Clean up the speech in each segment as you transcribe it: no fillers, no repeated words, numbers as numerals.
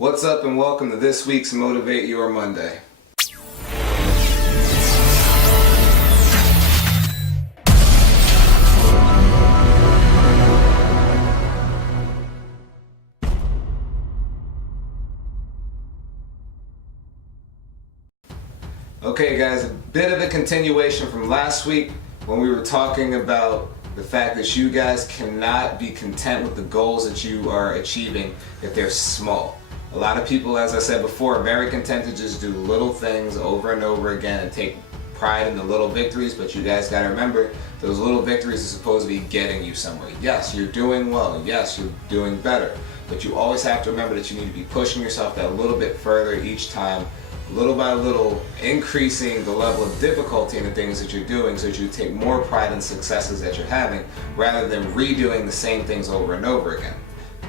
What's up and welcome to this week's Motivate Your Monday. Okay guys, a bit of a continuation from last week when we were talking about the fact that you guys cannot be content with the goals that you are achieving if they're small. A lot of people, as I said before, are very content to just do little things over and over again and take pride in the little victories, but you guys gotta remember, those little victories are supposed to be getting you somewhere. Yes, you're doing well. Yes, you're doing better. But you always have to remember that you need to be pushing yourself that little bit further each time, little by little, increasing the level of difficulty in the things that you're doing so that you take more pride in the successes that you're having rather than redoing the same things over and over again.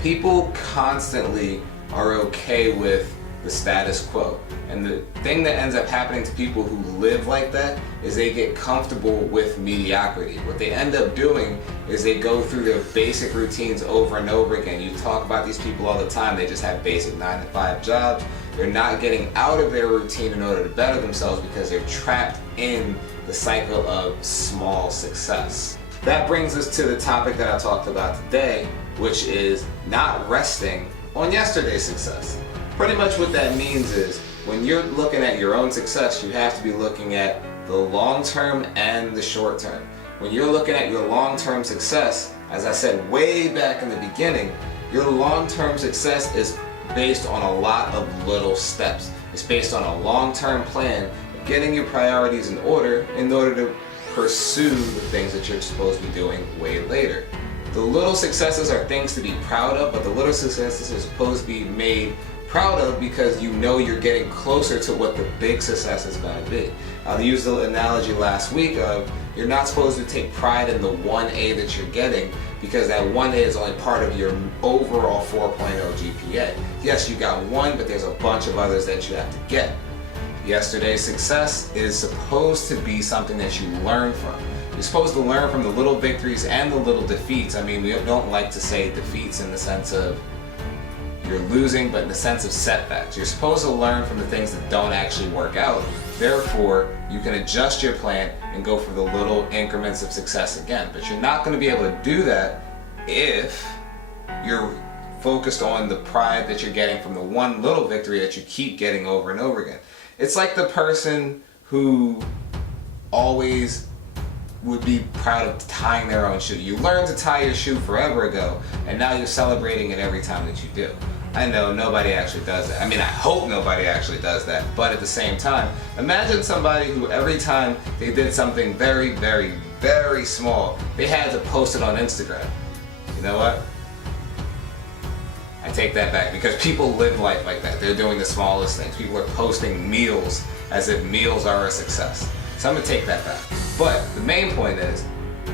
People constantly are okay with the status quo. And the thing that ends up happening to people who live like that is they get comfortable with mediocrity. What they end up doing is they go through their basic routines over and over again. You talk about these people all the time, they just have basic 9-to-5 jobs. They're not getting out of their routine in order to better themselves because they're trapped in the cycle of small success. That brings us to the topic that I talked about today, which is not resting on yesterday's success. Pretty much what that means is when you're looking at your own success, you have to be looking at the long term and the short term. When you're looking at your long-term success, as I said way back in the beginning, your long-term success is based on a lot of little steps. It's based on a long-term plan of getting your priorities in order to pursue the things that you're supposed to be doing way later. The little successes are things to be proud of, but the little successes are supposed to be made proud of because you know you're getting closer to what the big success is going to be. I used the analogy last week of you're not supposed to take pride in the 1A that you're getting because that 1A is only part of your overall 4.0 GPA. Yes, you got one, but there's a bunch of others that you have to get. Yesterday's success is supposed to be something that you learn from. You're supposed to learn from the little victories and the little defeats. I mean, we don't like to say defeats in the sense of you're losing, but in the sense of setbacks. You're supposed to learn from the things that don't actually work out. Therefore, you can adjust your plan and go for the little increments of success again. But you're not going to be able to do that if you're focused on the pride that you're getting from the one little victory that you keep getting over and over again. It's like the person who always would be proud of tying their own shoe. You learned to tie your shoe forever ago, and now you're celebrating it every time that you do. I know nobody actually does that. I mean, I hope nobody actually does that, but at the same time, imagine somebody who every time they did something very, very, very small, they had to post it on Instagram. You know what? I take that back because people live life like that. They're doing the smallest things. People are posting meals as if meals are a success. So I'm going to take that back. But the main point is,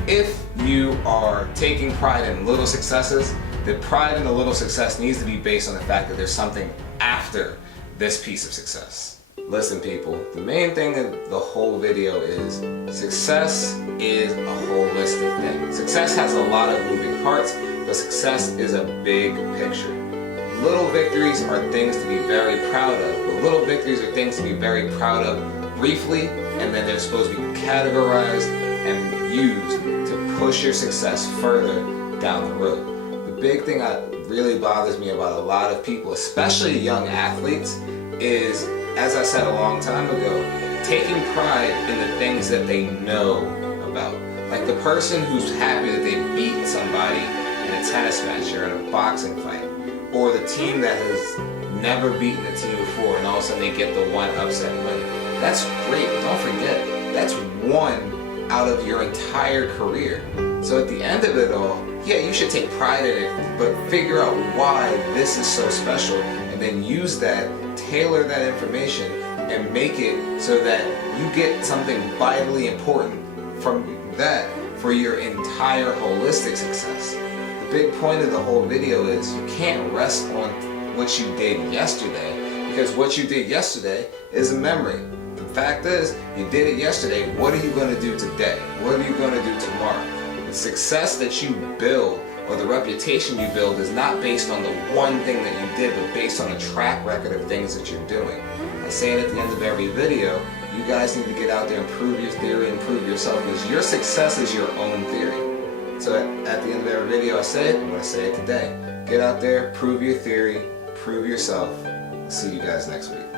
if you are taking pride in little successes, the pride in the little success needs to be based on the fact that there's something after this piece of success. Listen people, the main thing of the whole video is success is a holistic thing. Success has a lot of moving parts, but success is a big picture. Little victories are things to be very proud of, but little victories are things to be very proud of briefly, and then they're supposed to be categorized and used to push your success further down the road. The big thing that really bothers me about a lot of people, especially young athletes, is, as I said a long time ago, taking pride in the things that they know about. Like the person who's happy that they beat somebody in a tennis match or in a boxing fight, or the team that has never beaten a team before and all of a sudden they get the one upset win. That's great, don't forget, that's one out of your entire career. So at the end of it all, yeah, you should take pride in it, but figure out why this is so special and then use that, tailor that information and make it so that you get something vitally important from that for your entire holistic success. The big point of the whole video is you can't rest on what you did yesterday because what you did yesterday is a memory. The fact is, you did it yesterday. What are you going to do today? What are you going to do tomorrow? The success that you build or the reputation you build is not based on the one thing that you did, but based on a track record of things that you're doing. I say it at the end of every video, you guys need to get out there and prove your theory and prove yourself, because your success is your own theory. So at the end of every video I say it, I'm going to say it today. Get out there, prove your theory, prove yourself. See you guys next week.